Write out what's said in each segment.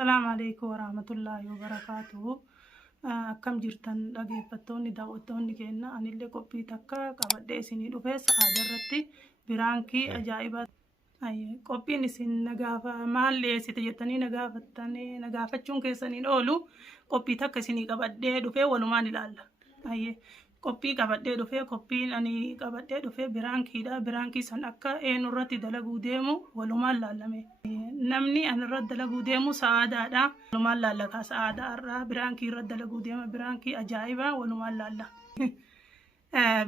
السلام عليكم ورحمة الله وبركاته. كم جرتن dhaggeeffattoonni daawwattoonni keenya anillee qophii takka qabadhee isinii dhufee sa'aadaa irratti biraankii ajaa'ibaa qophiin isin nagaafa maal dhiyeessite jettanii nagaafachuun keessaniin oolu qophii takka isinii qabadhee dhufee walumaan ilaalla. Qophii qabadhee dhufee qophiin ani qabadhee dhufee biraankiidha. Biraankii san akka eenyu irratti dalaguu deemu walumaan laallame. Namni an irratti dalaguu deemu Sa'aadaadha. Walumaan laallata Sa'aadaa irraa biraankii irratti dalaguu deema. Biraankii ajaa'ibaa walumaan laalla.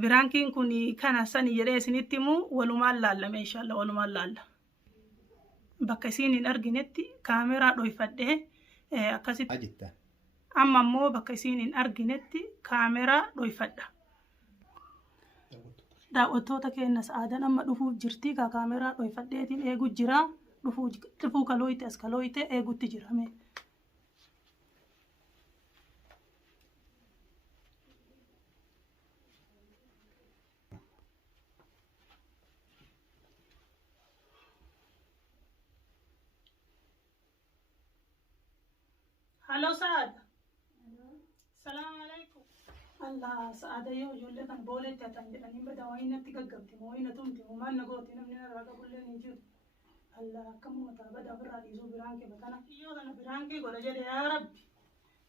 Biraankiin kun kana sani jedhee isinitti himu walumaan laallame inshallah walumaan laalla. Bakka isiin hin arginetti kaameraa dhoofadhee akkasitti. Amma immoo bakka isiin hin arginetti kaameraa dhoofadha. Daawwattoota keenya Sa'aadaan amma dhufuuf jirti. Kaameraa dhoofadheetiin eeguu jira. Dhufuu kalooyite as kalooyite eeguutti jirame. Halo Sa'aada. السلام عليكم. الله سعادة يقول لك أنا بولت تانجلني بدأ وين تجقبتي وين تمتي وما نقولتي نمني نراقب كل نجود. الله كم متى بدأ برا يزور برانكي بتانا يو أنا برانكي ولا جري يا ربي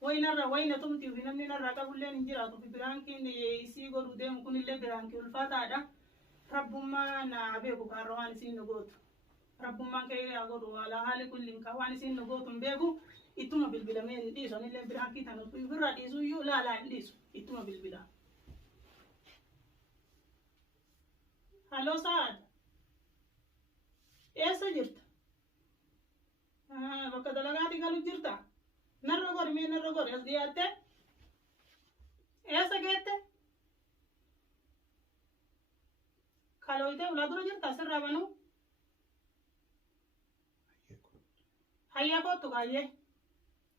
وين تمتي وين نمني نراقب كل نجيرا تو برانكي نيسي قولوا ده ممكن اللي برانكي والفاتة ده ربما نعبيه بكاروان سين نقول ربما كي أقولوا على حال كل كوان سين نقول تنبيه ituma bilbilamee dhiisu anillee biraankii tana birra dhiisu iyyuu laalaa hin dhiisu ituma bilbila. Halloo Sa'aad. Eessa jirta? Bakka dalagaatti galu jirta? Narra gori as dhiyaatte? Eessa geette? Kalooyitee ulaa dura jirta asirraa banuu? Hayyaa kottu kaayyee.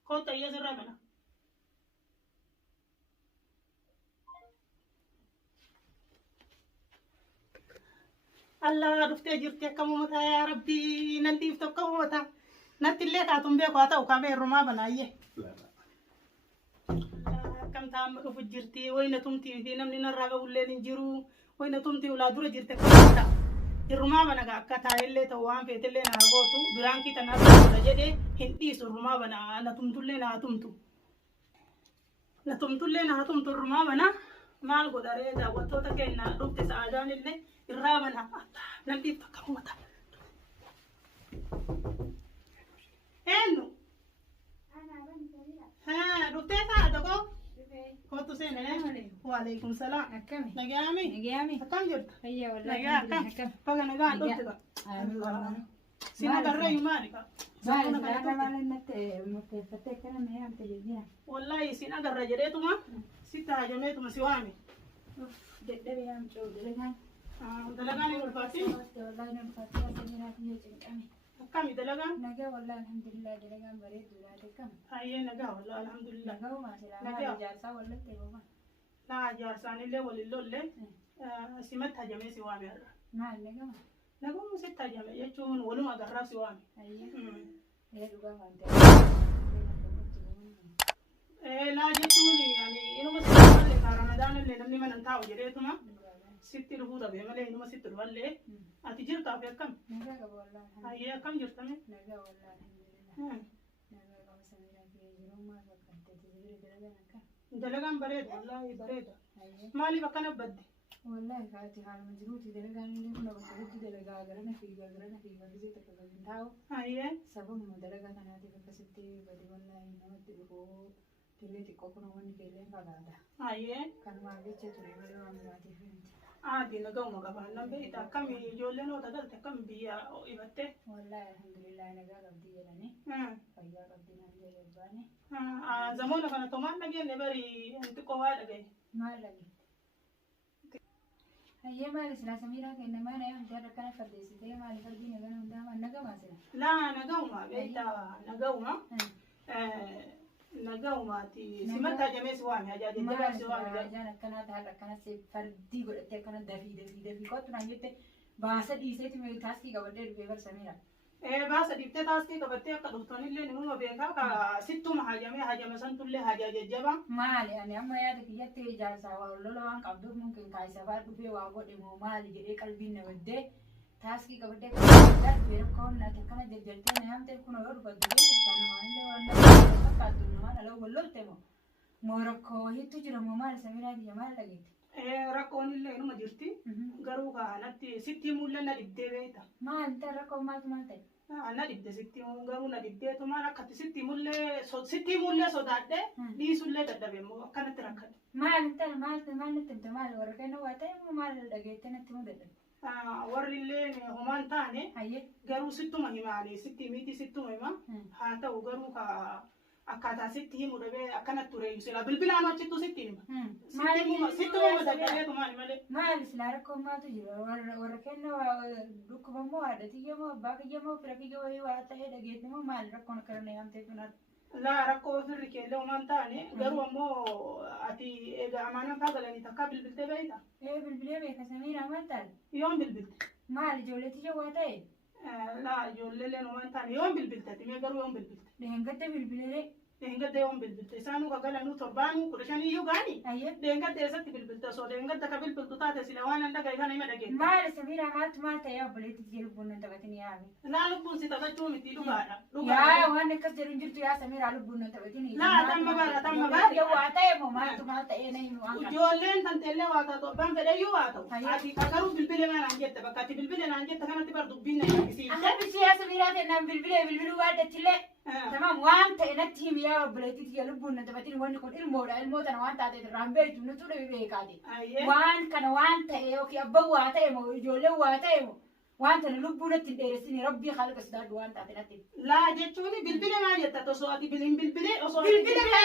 Kota iya serabana. Allah dufte jirti kamu mata ya Rabbi nanti ifto kamu mata nanti le ka tumbe ko ata ukame ruma banaye kam tam dufu jirti wayna tumti fi namni naraga ulle ninjiru wayna tumti ula dura jirti kamata iruma bana ga akka taayille to waan feetelle na gootu biraanki tanaa jedhe hindi suruma bana na tumtulle na tumtu ruma bana maal godare daawwattoota keenya dhufte Sa'aadaan illee irraa bana nanti fakkamata eenyu dhufte Sa'aada ko kootu seenee waalaikum salaam akkami nagaami akkam jirta hayya wallahi akkam baga nagaan dhufte ba sina garra yumaani ka والله سين أقدر رجليتما ستة هجميتما سوامي دبي يام جو دلقان دلقاني والفاتي والله نفاتي سنينا فيه جنكامي كم دلقان نجا والله الحمد لله دلقان بريد ولا كم هاي نجا والله الحمد لله نجا ما سلام جالسة ولا تبغى لا جالساني له ولا لوله سمت هجمي سوامي ما نجا نقول ستة هجمي يجون ولو أقدر سوامي هي دوغا فانت لا جتوني يعني إنه بس رمضان اللي نمني من انتهى وجريتما ست ربودا بيعمله إنه ما ست ربالله أتجر كافي كم نجا والله هاي كم جرتمي نجا والله الحمد لله نجا كم سنة في يوم ما فكرت تجري دلقان كم دلقان بريد والله بريد مالي بكنا بدي والله فاتي حال مجروتي دلقان اللي كنا بسوي دلقان قرنا في بزي تكلم داو هاي سبب مدلقان أنا تبقى ستي بدي والله إنه تبقى تلي تكوكنا وني كلين فلادا هاي كان ما بيجي تري ولا ما بيجي فين عادي نقوم قبل نبيتا كم يجولنا وتقدر كم بيا إبته والله الحمد لله أنا قاعد أبدي لني فيا ربي نجي يباني زمانك أنا تومان نجي نبري أنت كواد أجي ما لقي هي ما لسنا سميرة كأنه ما نيجي جرب كنا فرديسي تيجي ما لفردي نجنا ندام نجا ما سنا لا نقوم بيتا نقوم نقوماتي سمعتها جميع سوامي أجاد جميع سوامي جانا كنا ده كنا سفردي قلت كنا دفي كنت نجيت باسة دي سيت مي تاسكي قبل ده بيبر سميرة بس ديبتي تاسكي كبرتي كدوتوني اللي نمو بيكا ستم حاجة سنتو اللي حاجة جبا مالي يعني أما يا ذيك جت جالسة والله لو أنك عبدو ممكن كايسة فارد في واقول إمو مالي جري قلبي نودي تاسكي كبرتي كبرتي بيركون نتكلم جلجلتي نعم تكون أول بدو كنا ما نلي وانا كاتون ما نلو ولول تمو موركو هي تجرا ممال سميرة دي جمال لقيت ركون اللي نمو جرتي قروقا نتي ستي مولنا دبدي بيتا ما أنت ركو ما تمالتي أنا دبدي ستي مونغرو ندبدي توما ركت ستي مولة صدادة دي سولة تدبي مو كانت ركت ما أنت ما نتنت مال وركنا واتي مال لقيت نتمو دبي warri illee homaan taane أيه garuu sittuma himaanii sitti miti sittuma hima haa ta'u garuu ka akkaataa sitti himu dhabee akkanatti ture sila bilbilaan hojjettu sitti hima sittuma madaqalee tumaani malee maal silaa rakkoo maatu jira warra kenna dhukkubamoo haadhatiyyamoo abbaa kiyyamoo fira kiyya waa ta'ee dhageettimoo maal rakkoon akkana yaamtee tunaat laa rakkoo firri keellee homaan taane garuu ammoo ati egaa amaanaan faa galanii takkaa bilbiltee beeyta bilbilee beeka samiira maal taal yoon bilbilte maal ijoolleetiyya waa ta'e laa ijoolleelleen homaan taane yoon bilbiltati mee garuu yoon bilbilte dheengatte bilbilee dheengadda yoon bilbilte isaanuu ka galanuu torbaanuu 10 iyyuu gaani ayyee dheengadda eessatti bilbilte osoo dheengadda ka bilbiltu taate sila waan an dhagaye kana hima dhageette maal samiira maal ta'ee obboleettii lubbuun nan taphatin yaame laa lubbuun si taphachuu miti dhugaadha yaa waan akkas jedhu jirtu yaa samiira lubbuun nan taphatin laa atamma bara waa ta'e moo maal ta'ee na himu waan kana ijoolleen tanteellee waa taatu abbaan fedhayyuu waa ta'u ati garuu bilbile naan jette bakka ati bilbile naan jette kanatti bar dubbiin na yaakisiifte bisi yaa samiira ta'e bilbiluu baaddattillee tamam waan ta'e natti himi yaa obboleettii lubbuun nan taphatin wanni kun ilmoodha ilmootana waan taate irraan beektu nutu beekaati waan kana waan ta'e yookiin abbaan waa ta'e moo ijoolleen waa ta'e moo waan tana lubbuu natti hin dheeressine rabbii khaliqa sidaadhu waan taate natti laa jechuun bilbile maa jetta osoo ati bilbile osoo bilbile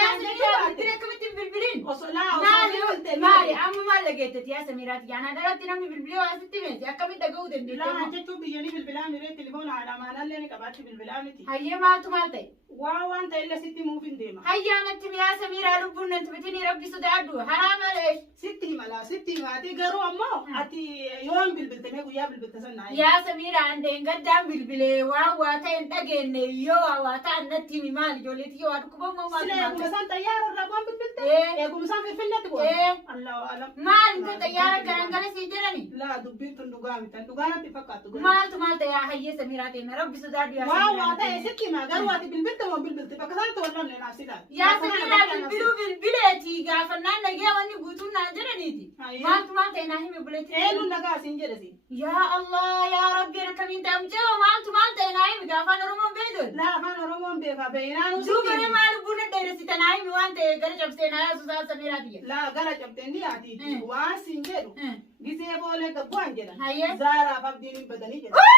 akkamitti bilbiliin osoo laa osoo maali amma maal dhageettati yaa samiiraati yaanaa dhalatti namni bilbilee waa sitti beeti akkamitti dhaga'uu dandeetta laa jechuun biyyanii bilbilaa miree telefoona haadha maanaallee ni qabaatti bilbilaa miti hayyee maatu maal ta'e waan ta'e illee sitti muuf hin deema hayyaa natti yaa samiiraa lubbuun nan taphatinii rabbi sodaadhu haraama leesh sitti himalaa sitti himaati garuu ammoo ati yoon bilbilte mee guyyaa bilbilte san naa yaa samiiraa andeen gaddaan bilbilee waa ta'e hin dhageenye yoo waa ta'an natti himi maal ijoolleetii yoo waa dhukkubamoo maal sila eeguma san xayyaara irraa bu'aan bilbilte eeguma san finfinneetti bu'aan allahu alam maal inte xayyaara garangara sii jedhani laa dubbiin tun dhugaa miti dhugaa natti fakkaattu maal ta'e yaa hayyee samiiraa ta'e rabbi sodaadhu yaa waa ta'e sitti himaa garuu ati bilbilte moo bilbilte bakka sanatti walloon naaf sidaa yaa samiiraa bilbileeti gaafannaan nagee wanni guutuun naan jedhaniiti maal ta'e naa himi buleetii eenyuun nagaa siin jedhasi yaa allah yaa rabbi akkamiin damjee maal ta'e naa himi gaafaan oromoon beektu laa afaan oromoon beeka beeynaanu duubare maal buna dheeressita naa himi waan ta'e gara cabsee naa yaasu saa samiiraati laa gara cabteen ni yaatiiti waan siin jedhu gisee boolee gabbu'an jedhan hayyee zaaraaf abdiin hin badanii jedhan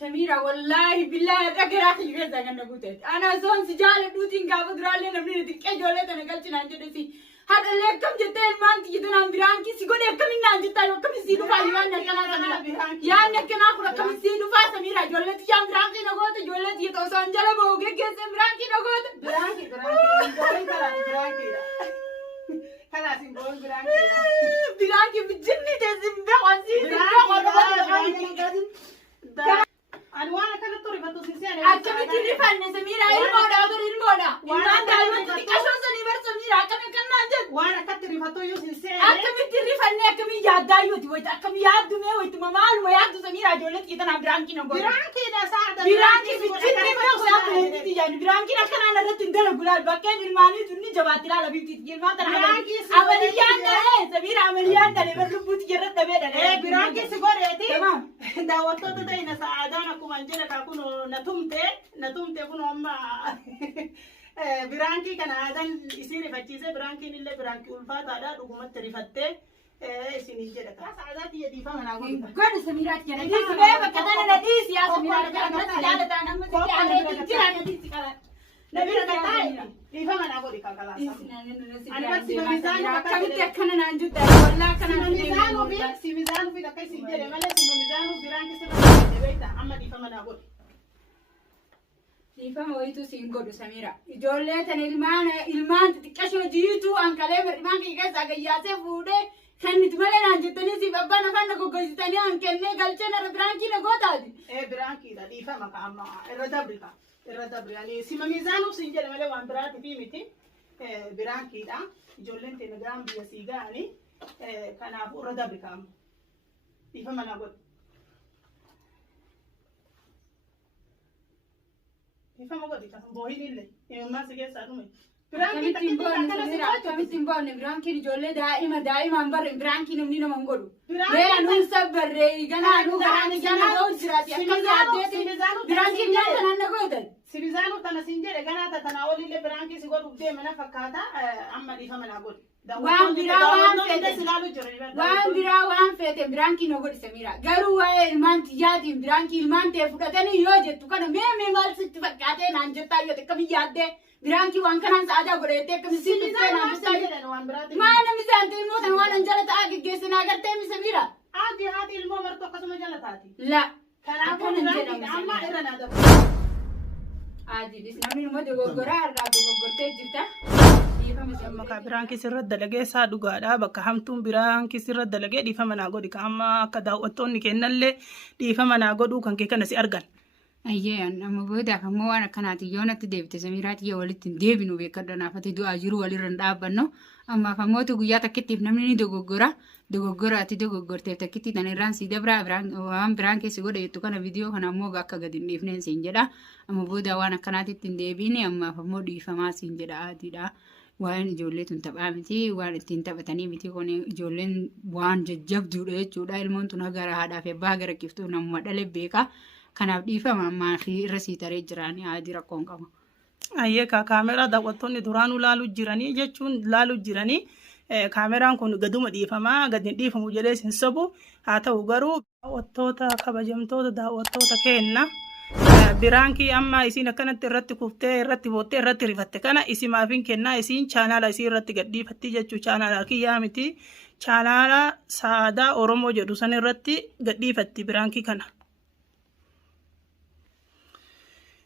سميرة والله بالله أتذكر أخي جزاك أنا قلت أنا زون سجال دوتين قابو درالي نبني نتكلم جولة أنا قلت نانجد سي هذا اللي كم جتين ما أنت جدنا برانكي سيقول لك كم نانجد تايو كم يسيدو فاي وانا كنا سميرة يا أنا كنا أخرى كم يسيدو فاي سميرة جولة تيام برانكي نقول جولة يتوسان جلا بوجي كيسة برانكي نقول برانكي خلاص نقول برانكي بتجني تزم بقى أنا وانا كانت طريقة تسيسيان تلفن سميرة الموضة أبر الموضة إنسان دائما تكشف سنيبر سميرة كم كنا جد وانا كتري فتو يوسف سير أكم تلفن أكم ياد دايوتي ويت أكم ياد دمي ويت ممال وياد سميرة جولت كده نبرانكي نقول برانكي ده ساعة برانكي بتشتري ما وسام هندي يعني برانكي نحن أنا رت ندل قلال بكين الماني توني جواتي لا لبي تيجي ما ترى عمليات ده سميرة عمليات ده لبرلبوت جرت تبيدا برانكي سيقولي تمام داوتو تدين ساعدانا كمانجنا كاكونو نتومتي كونو أما برانكي كان هذا يصير فتيسة برانكي نلا برانكي ألفات هذا رقمت تريفتة سنيجة لك ساعدات يدي فما نقول قد سميرات كنا دي سبب كذا نديس يا سميرات كنا لا أنا ما تجي على تجي نديس كذا نبيل كتاي دي فما نقول كلا أنا بس ميزان كم تكنا ننجد ولا كنا ميزان في دكاي سنجة ماله ميزان برانكي سبب بيتا أما دي فما نقول Ifama wayitu singodu Samira. Ijoollee tan ilmaan xixiqqashoo jiitu ankalee ilmaan keessaa gayyaasee fuudhee kan itti malee naan jettanii siif abbaan afaan na goggositanii an kennee galchee narra biraankii na gootaati. Biraankii dha dhiifama kaama irra dabri ani sima miizaanuu siin jedhe malee waan biraati fi miti biraankii dha ijoolleen teenya gaan biyya sii ga'anii kanaafuu irra dabri kaama dhiifama na godhu. Ifama godi kan bohin ille imma sige sadume Kamitin boonne biraankiin ijoollee daa'imaan barre biraankiin namni nama hin godhu. Mee nuun sabbarree ganaa nuu garaan ganaa ta'uu jiraati akkasii addeetiin biraankiin nyaata nan na gootan. Sibizaanu tana siin jedhe ganaa tatana olillee biraankii si godhuuf deeme na fakkaata amma dhiifama naa godhi. Waan biraa waan feete biraankiin na godhi Samira. Garuu waa'ee ilmaan tiyyaatiin biraankiin ilmaan ta'e fudhatanii yoo jettu kana mee maal sitti fakkaatee naan jettaa yoo ta'e yaaddee biraanki waan kanaan sa'aadaa godhatee akkamitti sitti naan jettaa maal namni saantii immoo tan waan jala ta'aa geggeessan agartee mi Samira. Haati ilmoo martuu akkasuma jala taati. La. Kanaafuu biraankiin amma irra naa dabu. Aadidis namni immoo dogoggoraa irraa dogoggortee jirta. Maka biraankii sirra dalagee isaa dhugaadha bakka hamtuun biraankii sirra dalagee dhiifama naa godhi kan amma akka daawwattoonni kennallee dhiifama naa godhuu kan kee kana si argan. Ayyee amma boodaaf ammoo waan akkanaati yoo natti deebite Samiraati yoo walitti hin deebinu beekadha naafate du'aa jiru walirra hin dhaabbannu ammaaf ammoo guyyaa takkittiif namni ni dogoggoraati dogoggorteef takkitti tan irraan si dabraa waan biraan keessi godha jettu kana viidiyoo kana ammoo akka gadi hin dhiifneen siin jedha amma booda waan akkanaatitti hin deebiine ammaaf ammoo dhiifamaa siin jedha aadiidha. Waan ijoollee tun taphaa miti waan ittiin taphatanii miti kun ijoolleen waan jajjabduudha jechuudha ilmoon tun gara haadhaa fi abbaa gara kiftuu namuma dhalee beeka kanaaf dhiifama ammaa fi irra sii taree jiraanii haadhi rakkoon qaba. Ayyee kaameraa daawwattoonni duraanuu laaluu jiranii jechuun laaluu jiranii kaameraan kun gaduma dhiifamaa gadi dhiifamu jedhee sin sobu haa ta'u garuu daawwattoota kabajamtoota daawwattoota kenna. Biraankii amma isiin akkanatti irratti kuftee irratti boottee irratti rifatte kana isimaafin kennaa isiin chaanaala isii irratti gadhiifatti jechuu chaanaala kiyyaa miti chaanaala saadaa Oromoo jedhu san irratti gadhiifatti biraankii kana.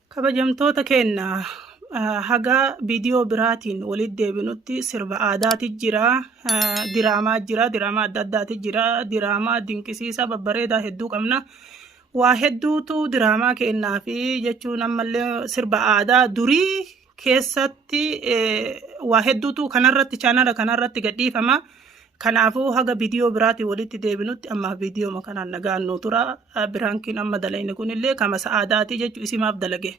Kabajamtoota kenna haga viidiyoo biraatiin walitti deebinutti sirba aadaati jira diraamaa adda addaati jira diraamaa dinqisiisaa babbareedaa hedduu qabna. Waa hedduutu diraamaa kennaa fi jechuun ammallee sirba aadaa durii keessatti waa hedduutu kanarratti chaanala kanarratti gadhiifama. Kanaafuu haga viidiyoo biraatiin walitti deebinutti amma viidiyoo kanaan nagaan nu tura. Biraankiin amma dalayne kunillee kama sa'aadaati jechuu isimaaf dalage.